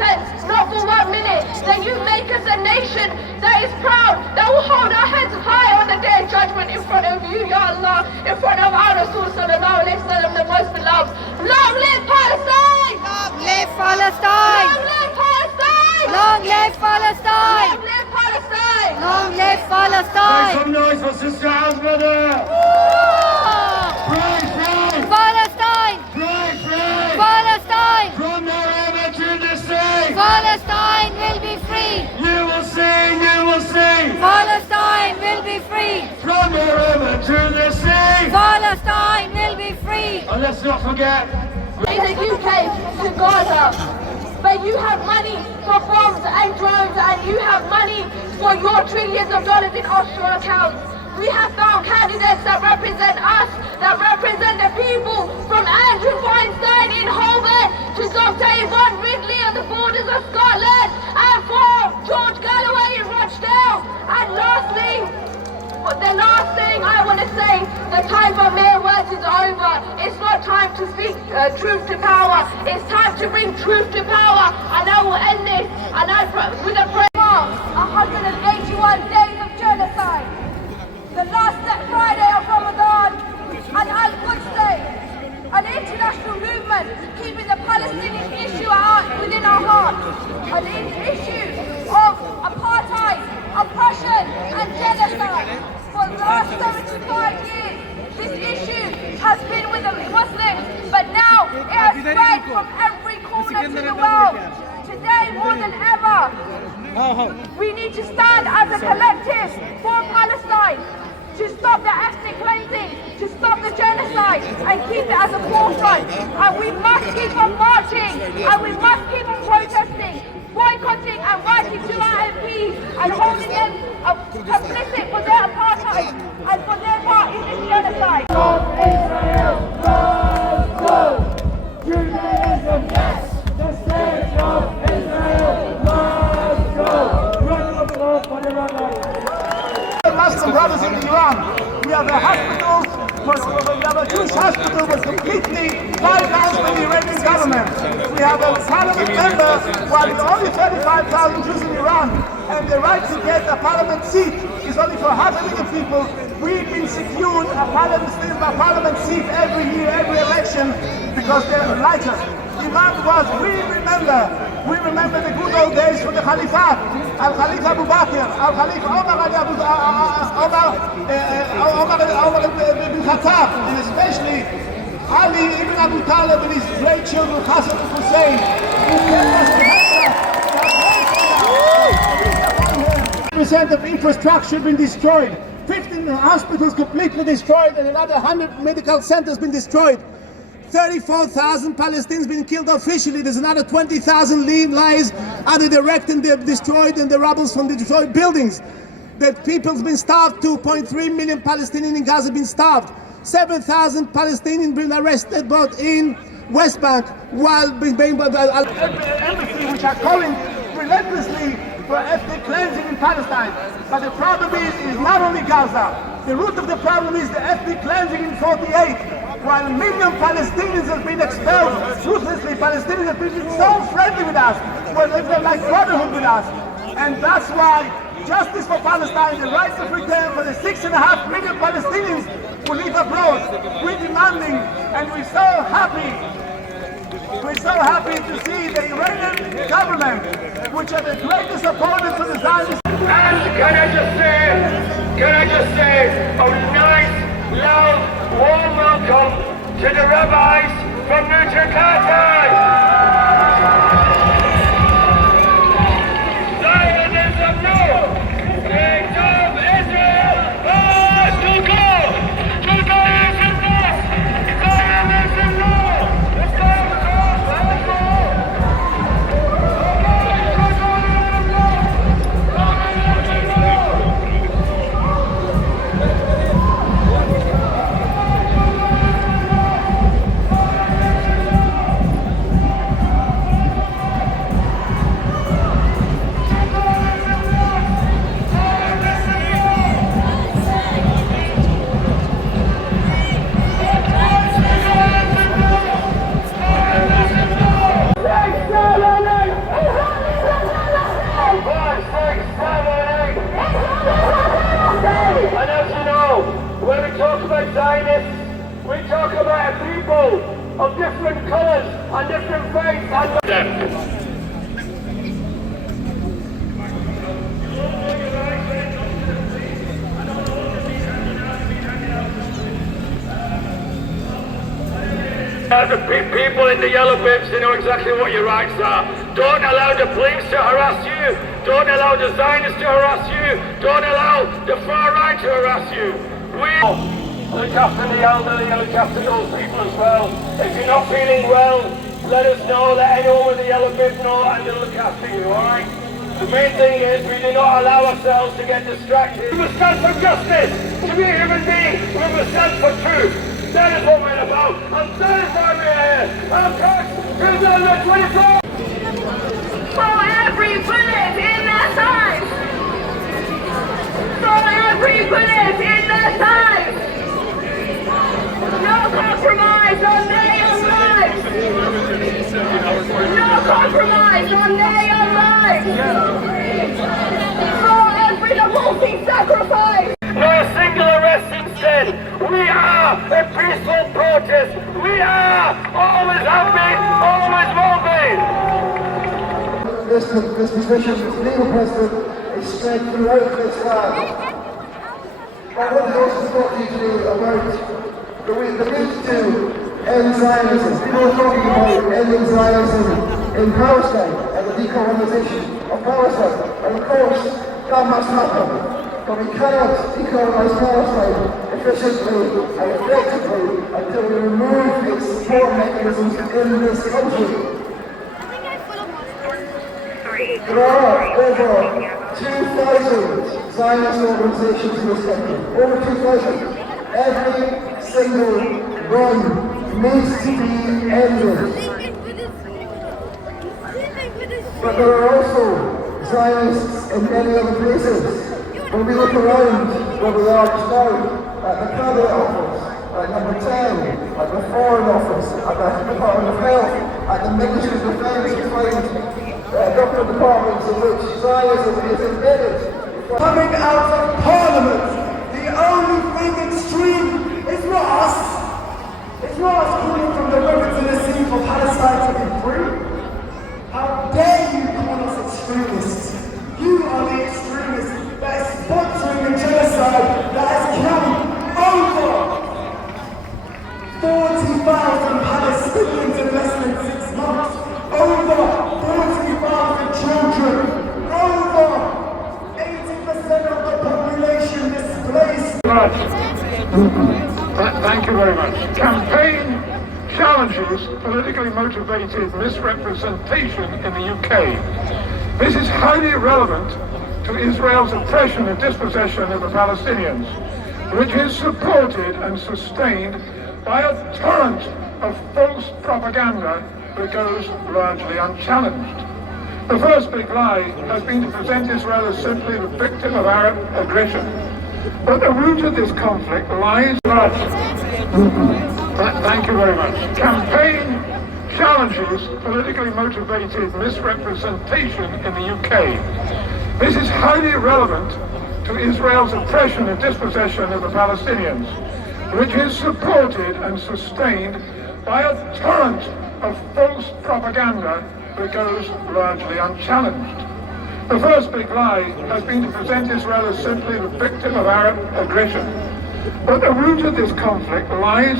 second, not for 1 minute, that you make us a nation that is proud, that will hold our heads high on the day of judgment in front of you, Ya Allah, in front of our Rasul sallallahu alayhi wa sallam, the most beloved. Long live Palestine! Long live Palestine! Long live Palestine! Long live Palestine! Long live Palestine! Long live Palestine! Make some noise for Sister Azma there! Pray, pray! Palestine! Pray, pray! Palestine! From Narama to the sea! Palestine will be free! You will sing, you will sing! Palestine will be free! From Narama to the sea! Palestine will be free! And let's not forget, In the UK to Gaza, but you have money for bombs and drones, and you have money for your trillions of dollars in offshore accounts. We have found candidates that represent us, that represent the people, from Andrew Weinstein in Holborn to Dr. Yvonne Ridley on the borders of Scotland, and for George Galloway in Rochdale. And lastly, the last thing I want to say, the time for mere words is over. It's not time to speak truth to power. It's time to bring truth to power. And I will end this with a prayer. 181 days of genocide. The last Friday of Ramadan, and Al Quds Day, an international movement keeping the Palestinian issue within our hearts, an issue of apartheid, oppression and genocide. For the last 75 years, this issue has been with the Muslims, but now it has spread from every corner to the world. Today, more than ever, we need to stand as a collective for Palestine, to stop the ethnic cleansing, to stop the genocide, and keep it as a forefront. And we must keep on marching, and we must keep on protesting, boycotting and writing to our MPs, and holding them complicit for their apartheid and for their part in this genocide. Israel must go! Judaism, yes! The state of Israel must go! Round of applause for the Muslim brothers in Iran. We have a hospital, we have a Jewish hospital was completely financed by the Iranian government. We have a parliament member, while there are only 35,000 Jews in Iran, and the right to get a parliament seat is only for 500,000 people. We've been secured a parliament seat every year, every election, because they're like us. Iran was, we remember the good old days for the Caliphate, Al-Khalifa Abu Bakr, Al-Khalifa Omar ibn Khattab, and especially Ali ibn Abu Talib and his great children, Hassan and Hussein, who kept us together. 50% of infrastructure has been destroyed, 15 hospitals completely destroyed, and another 100 medical centers been destroyed. 34,000 Palestinians been killed officially. There's another 20,000 lives either direct and they're destroyed, and the rubble from the destroyed buildings. The people's been starved. 2.3 million Palestinians in Gaza have been starved. 7,000 Palestinians been arrested both in West Bank while being by the embassy, which are calling relentlessly for ethnic cleansing in Palestine. But the problem is not only Gaza. The root of the problem is the ethnic cleansing in 48. While a million Palestinians have been expelled ruthlessly, Palestinians have been so friendly with us, well, they're like brotherhood with us. And that's why justice for Palestine, the right of return for the 6.5 million Palestinians who live abroad, we're demanding, and we're so happy to see the Iranian government, which are the greatest opponents of the Zionists. and can I just say, a nice, loud, warm welcome to the rabbis from New Jakarta. Zionism, no! State of Israel must go! Judaism must! Zionism, no! The state of Israel! of different colours and different faiths and the people in the yellow bibs, they know exactly what your rights are. Don't allow the police to harass you. Don't allow the Zionists to harass you. Don't allow the far right to harass you. We look after the elderly and look after those people as well. If you're not feeling well, let us know, let anyone with the yellow bib know, and they'll look after you, alright? The main thing is we do not allow ourselves to get distracted. We must stand for justice. To be a human being, we must stand for truth. That is what we're about, and that is why we're here. Of course, 2024. For every bullet in their side. For every bullet in their side. No compromise on their own lives. No compromise on their own lives. For every devoting sacrifice. No single arrest instead. We are a peaceful protest. We are, always have been, always will be. This position, this legal precedent, is spread throughout this land. I want to also talk to you about the need to end Zionism. People are talking about ending Zionism in Palestine and the decolonisation of Palestine. And of course, that must happen. But we cannot decolonise Palestine efficiently and effectively until we remove its support mechanisms in this country. There are over 2,000 Zionist organizations in this country. Over 2,000. Every single one needs to be ended. But there are also Zionists in many other places. When we look around where we are just now, at the Cabinet Office, at Number 10, at the Foreign Office, at the Department of Health, at the Ministry of Defence, we find different departments in which Zionism is embedded. Coming out of Parliament, the only thing extreme is not us. It's not us calling from the river to the sea for Palestine to be free. How dare you call us extremists? You are the extremists that is sponsoring a genocide that has killed over 40,000 Palestinians in less than 6 months. Over 40,000 children. Over 80% of the population displaced. Thank you very much. Campaign challenges politically motivated misrepresentation in the UK. This is highly relevant to Israel's oppression and dispossession of the Palestinians, which is supported and sustained by a torrent of false propaganda that goes largely unchallenged. The first big lie has been to present Israel as simply the victim of Arab aggression. But the root of this conflict lies Thank you very much. Campaign challenges politically motivated misrepresentation in the UK. This is highly relevant to Israel's oppression and dispossession of the Palestinians, which is supported and sustained by a torrent of false propaganda that goes largely unchallenged. The first big lie has been to present Israel as simply the victim of Arab aggression. But the root of this conflict lies